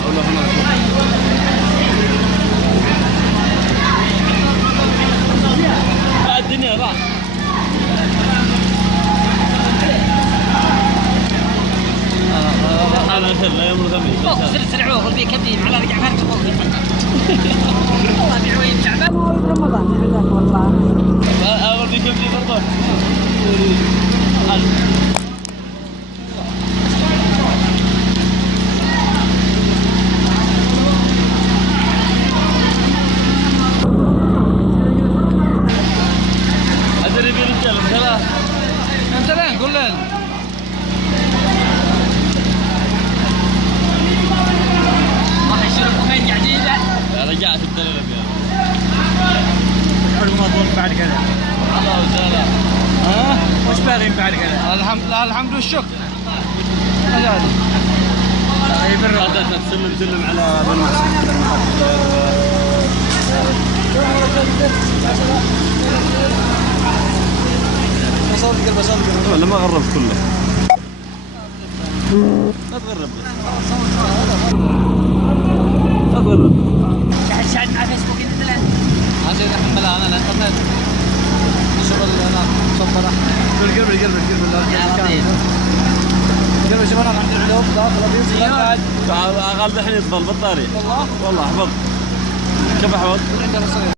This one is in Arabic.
ولا هناك. الدنيا راح. انا لا يوم الخميس سرعوه والبيك كبدي على رجع فرج والله بيعوين تعبان رمضان هذاك والله اول بيك كبدي برضه ادري بيرجع مثلا انت لين كلنا رجعت الدليل الموضوع بعد كذا الله وسهلا. ها وش باغين بعد كذا؟ الحمد والشكر. سلم على بن ماسك. ولا ما غربت كله. لا تغرب لا تغرب. شاهد مع فيسبوك انت الان عشان احملها انا الانترنت شغل انا مصبره بالقلب شوف انا عندي علوم ذاك اقل الحين يطفى البطاريه والله احفظ كيف احفظ؟